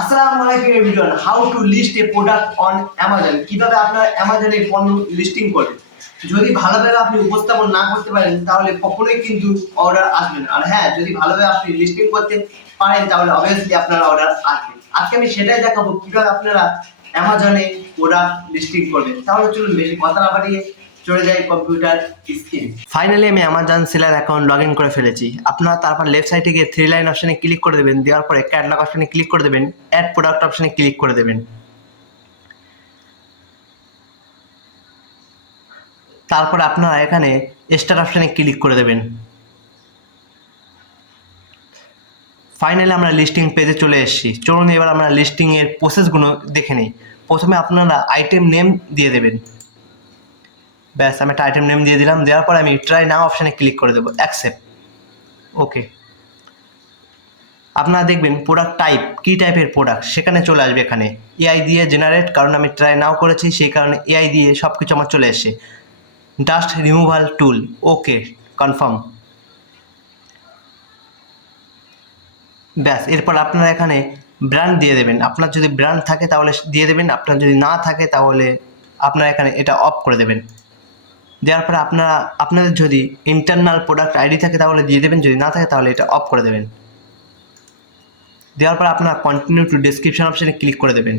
আসসালামু আলাইকুম everyone, how to list a product on Amazon. কিভাবে আপনার অ্যামাজনে পণ্য লিস্টিং করবেন। যদি ভালোভাবে আপনি উপস্থাপন না করতে পারেন তাহলে কখনোই কিন্তু অর্ডার আসবে না। আর হ্যাঁ, যদি ভালোভাবে আপনি লিস্টিং করতে পারেন তাহলে অবভিয়াসলি আপনার অর্ডার আসবে। আজকে আমি সেটাই দেখাবো কিভাবে আপনারা অ্যামাজনে প্রোডাক্ট লিস্টিং করবেন। তাহলে চলুন বেশি কথা না বাড়িয়ে চলে যাই কম্পিউটার স্ক্রিন। ফাইনালি আমি Amazon seller account log in করে ফেলেছি। আপনারা তারপর লেফট সাইডে গিয়ে থ্রি লাইন অপশনে ক্লিক করে দেবেন। দেওয়ার পরে ক্যাটালগ অপশনে ক্লিক করে দেবেন, অ্যাড প্রোডাক্ট অপশনে ক্লিক করে দেবেন। তারপর আপনারা এখানে স্টার্ট অপশনে ক্লিক করে দেবেন। ফাইনালি আমরা লিস্টিং পেজে চলে এসেছি। চলুন এবার আমরা লিস্টিংয়ের প্রসেসগুলো দেখে নিই। প্রথমে আপনারা আইটেম নেম দিয়ে দেবেন। ব্যাস, আমি একটা আইটেম নেম দিয়ে দিলাম। দেওয়ার পরে আমি ট্রাই নাও অপশানে ক্লিক করে দেবো, অ্যাকসেপ্ট। ওকে, আপনারা দেখবেন প্রোডাক্ট টাইপ কী টাইপের প্রোডাক্ট সেখানে চলে আসবে। এখানে এআই দিয়ে জেনারেট, কারণ আমি ট্রাই নাও করেছি সেই কারণে এআই দিয়ে সব কিছু আমার চলে এসছে। ডাস্ট রিমুভাল টুল, ওকে, কনফার্ম। ব্যাস, এরপর আপনারা এখানে ব্র্যান্ড দিয়ে দেবেন। আপনার যদি ব্র্যান্ড থাকে তাহলে দিয়ে দেবেন, আপনার যদি না থাকে তাহলে আপনারা এখানে এটা অফ করে দেবেন। দেওয়ার পরে আপনাদের যদি ইন্টারনাল প্রোডাক্ট আইডি থাকে তাহলে দিয়ে দেবেন, যদি না থাকে তাহলে এটা অফ করে দেবেন। দেওয়ার পর আপনার কন্টিনিউ টু ডেসক্রিপশন অপশানে ক্লিক করে দেবেন।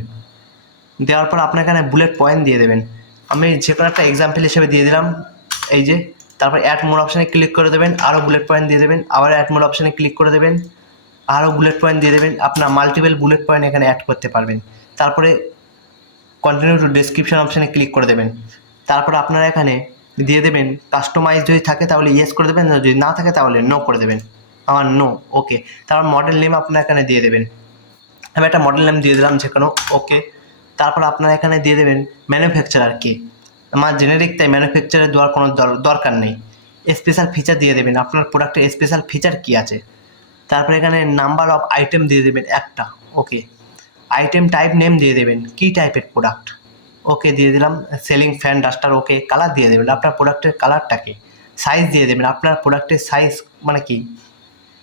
দেওয়ার পর আপনার এখানে বুলেট পয়েন্ট দিয়ে দেবেন। আমি যে কোনো একটা এক্সাম্পল হিসেবে দিয়ে দিলাম, এই যে। তারপর অ্যাড মোর অপশানে ক্লিক করে দেবেন, আরও বুলেট পয়েন্ট দিয়ে দেবেন। আবার অ্যাড মোর অপশানে ক্লিক করে দেবেন, আরও বুলেট পয়েন্ট দিয়ে দেবেন। আপনার মাল্টিপল বুলেট পয়েন্ট এখানে অ্যাড করতে পারবেন। তারপরে কন্টিনিউ টু ডেসক্রিপশন অপশানে ক্লিক করে দেবেন। তারপর আপনারা এখানে দিয়ে দেবেন কাস্টমাইজ, যদি থাকে তাহলে ইয়েস করে দেবেন, যদি না থাকে তাহলে নো করে দেবেন। আমার নো, ওকে। তারপর মডেল নেম আপনারা এখানে দিয়ে দেবেন। আমি একটা মডেল নেম দিয়ে দিলাম যে কোনো, ওকে। তারপর আপনারা এখানে দিয়ে দেবেন ম্যানুফ্যাকচারার কে। আমার জেনেরিক, তাই ম্যানুফ্যাকচারার দেওয়ার কোনো দরকার নেই। স্পেশাল ফিচার দিয়ে দেবেন, আপনার প্রোডাক্টের স্পেশাল ফিচার কী আছে। তারপরে এখানে নাম্বার অফ আইটেম দিয়ে দেবেন একটা, ওকে। আইটেম টাইপ নেম দিয়ে দেবেন, কী টাইপের প্রোডাক্ট, ওকে দিয়ে দিলাম। সেলিং ফ্যান ডাস্টার, ওকে। কালার দিয়ে দেবেন, আপনার প্রোডাক্টের কালারটাকে। সাইজ দিয়ে দেবেন, আপনার প্রোডাক্টের সাইজ মানে কি।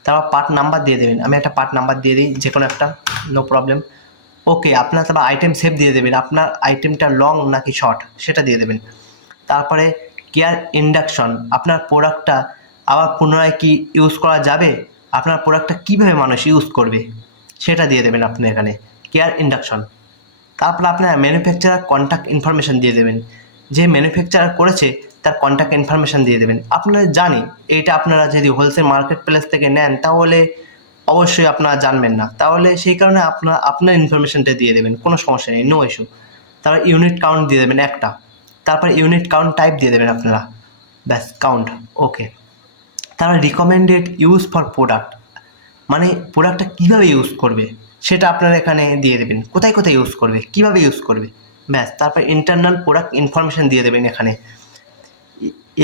তারপর পার্ট নাম্বার দিয়ে দেবেন, আমি একটা পার্ট নাম্বার দিয়ে দিই যে কোনো একটা, নো প্রবলেম, ওকে। আপনার তারপর আইটেম সেভ দিয়ে দেবেন, আপনার আইটেমটা লং নাকি শর্ট সেটা দিয়ে দেবেন। তারপরে কেয়ার ইন্ডাকশন, আপনার প্রোডাক্টটা আবার পুনরায় কি ইউজ করা যাবে, আপনার প্রোডাক্টটা কীভাবে মানুষ ইউজ করবে সেটা দিয়ে দেবেন আপনি এখানে, কেয়ার ইন্ডাকশন। তারপর আপনার ম্যানুফ্যাকচারার কন্ট্যাক্ট ইনফরমেশান দিয়ে দেবেন, যে ম্যানুফ্যাকচারার করেছে তার কন্ট্যাক্ট ইনফরমেশান দিয়ে দেবেন। আপনারা জানি এইটা আপনারা যদি হোলসেল মার্কেট প্লেস থেকে নেন তাহলে অবশ্যই আপনারা জানবেন না, তাহলে সেই কারণে আপনার ইনফরমেশানটা দিয়ে দেবেন, কোনো সমস্যা নেই, নো ইস্যু। তারপর ইউনিট কাউন্ট দিয়ে দেবেন একটা। তারপর ইউনিট কাউন্ট টাইপ দিয়ে দেবেন আপনারা, ব্যাস, কাউন্ট, ওকে। তারপর রিকমেন্ডেড ইউজ ফর প্রোডাক্ট, মানে প্রোডাক্টটা কীভাবে ইউজ করবে সেটা আপনারা এখানে দিয়ে দেবেন, কোথায় কোথায় ইউজ করবে, কীভাবে ইউজ করবে, ব্যাস। তারপর ইন্টারনাল প্রোডাক্ট ইনফরমেশান দিয়ে দেবেন এখানে,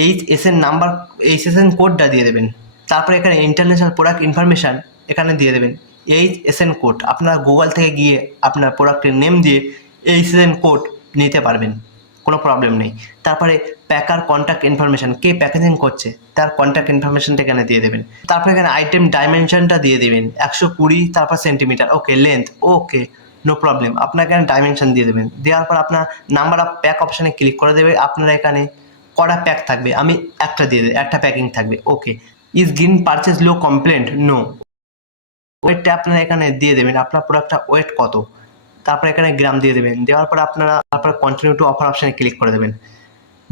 এইচএসএন নাম্বার, এইচএসএন কোডটা দিয়ে দেবেন। তারপরে এখানে ইন্টারন্যাশনাল প্রোডাক্ট ইনফরমেশান এখানে দিয়ে দেবেন, এইচএসএন কোড। আপনারা গুগল থেকে গিয়ে আপনার প্রোডাক্টের নেম দিয়ে এইচএসএন কোড নিতে পারবেন, কোনো প্রবলেম নেই। তারপরে প্যাকার কন্ট্যাক্ট ইনফরমেশান, কে প্যাকেজিং করছে তার কন্ট্যাক্ট ইনফরমেশানটা এখানে দিয়ে দেবেন। তারপরে এখানে আইটেম ডাইমেনশনটা দিয়ে দেবেন 120, তারপর সেন্টিমিটার, ওকে। লেন্থ, ওকে, নো প্রবলেম। আপনার এখানে ডাইমেনশন দিয়ে দেবেন। দেওয়ার পর আপনার নাম্বার অফ প্যাক অপশানে ক্লিক করে দেবে। আপনারা এখানে কটা প্যাক থাকবে, আমি একটা দিয়ে দেবো, একটা প্যাকিং থাকবে, okay. Is green purchase low complaint, no. ওয়েটটা আপনারা এখানে দিয়ে দেবেন, আপনার প্রোডাক্টটা ওয়েট কত। তারপর এখানে গ্রাম দিয়ে দেবেন। দেওয়ার পর আপনারা তারপর কন্টিনিউ টু অফার অপশানে ক্লিক করে দেবেন।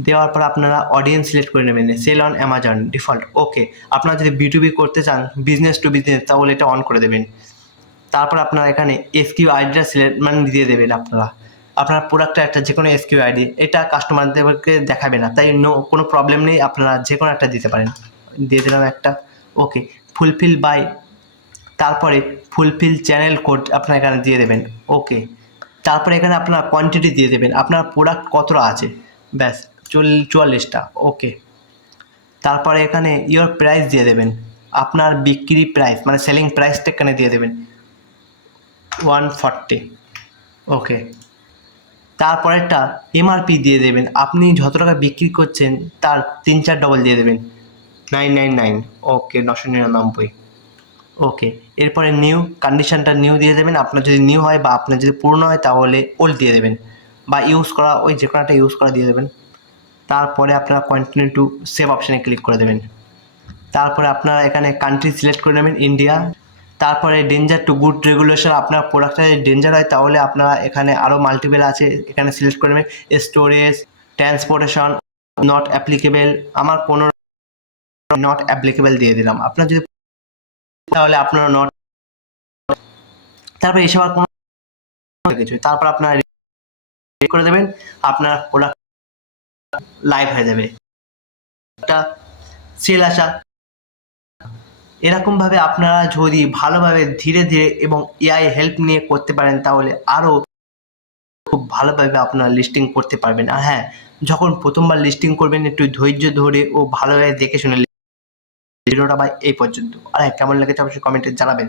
দেওয়ার পর আপনারা অডিয়েন্স সিলেক্ট করে নেবেন, সেল অন অ্যামাজন ডিফল্ট, ওকে। আপনারা যদি B2B করতে চান, বিজনেস টু বিজনেস, তাহলে এটা অন করে দেবেন। তারপর আপনারা এখানে SKU আইডিটা সিলেক্ট মানে দিয়ে দেবেন। আপনার প্রোডাক্টের একটা যে কোনো SKU আইডি, এটা কাস্টমারদেরকে দেখাবে না, তাই নো, কোনো প্রবলেম নেই, আপনারা যে কোনো একটা দিতে পারেন। দিয়ে দিলাম একটা, ওকে। ফুলফিল বাই, তারপরে ফুলফিল চ্যানেল কোড আপনারা এখানে দিয়ে দেবেন, ওকে। তারপরে এখানে আপনার কোয়ান্টিটি দিয়ে দেবেন, আপনার প্রোডাক্ট কতটা আছে, ব্যাস, 44টা, ওকে। তারপরে এখানে ইয়োর প্রাইস দিয়ে দেবেন, আপনার বিক্রি প্রাইস মানে সেলিং প্রাইসটা এখানে দিয়ে দেবেন 140, ওকে। তারপরেরটা MRP দিয়ে দেবেন, আপনি যত টাকা বিক্রি করছেন তার 3-4 ডবল দিয়ে দেবেন, 999, ওকে, 999, ওকে, এরপরে নিউ কন্ডিশনটা নিউ দিয়ে দেবেন। আপনার যদি নিউ হয় বা আপনার যদি পুরনো হয় তাহলে ওল্ড দিয়ে দেবেন, বা ইউজ করা ওই যে কোনো একটা ইউজ করা দিয়ে দেবেন। তারপরে আপনারা কন্টিনিউ টু সেভ অপশানে ক্লিক করে দেবেন। তারপরে আপনারা এখানে কান্ট্রি সিলেক্ট করে নেবেন ইন্ডিয়া। তারপরে ডেঞ্জার টু গুড রেগুলেশন, আপনার প্রোডাক্টটা যদি ডেঞ্জার হয় তাহলে আপনারা এখানে আরও মাল্টিপল আছে, এখানে সিলেক্ট করে নেবেন। স্টোরেজ, ট্রান্সপোর্টেশন, নট অ্যাপ্লিকেবল, আমার কোনো নট অ্যাপ্লিকেবল দিয়ে দিলাম। আপনার যদি তাহলে আপনারা নট, তারপরে এসব আর কোনো কিছু, তারপর আপনারা করে দেবেন, আপনার প্রোডাক্ট লাইভ হয়ে যাবে। একটা সেল আসা, এরকমভাবে আপনারা যদি ভালোভাবে ধীরে ধীরে এবং এআই হেল্প নিয়ে করতে পারেন তাহলে আরও খুব ভালোভাবে আপনারা লিস্টিং করতে পারবেন। আর হ্যাঁ, যখন প্রথমবার লিস্টিং করবেন একটু ধৈর্য ধরে ও ভালোভাবে দেখে শুনে। ভিডিওটা ভাই এই পর্যন্ত। আর হ্যাঁ, কেমন লেগেছে অবশ্যই কমেন্টে জানাবেন।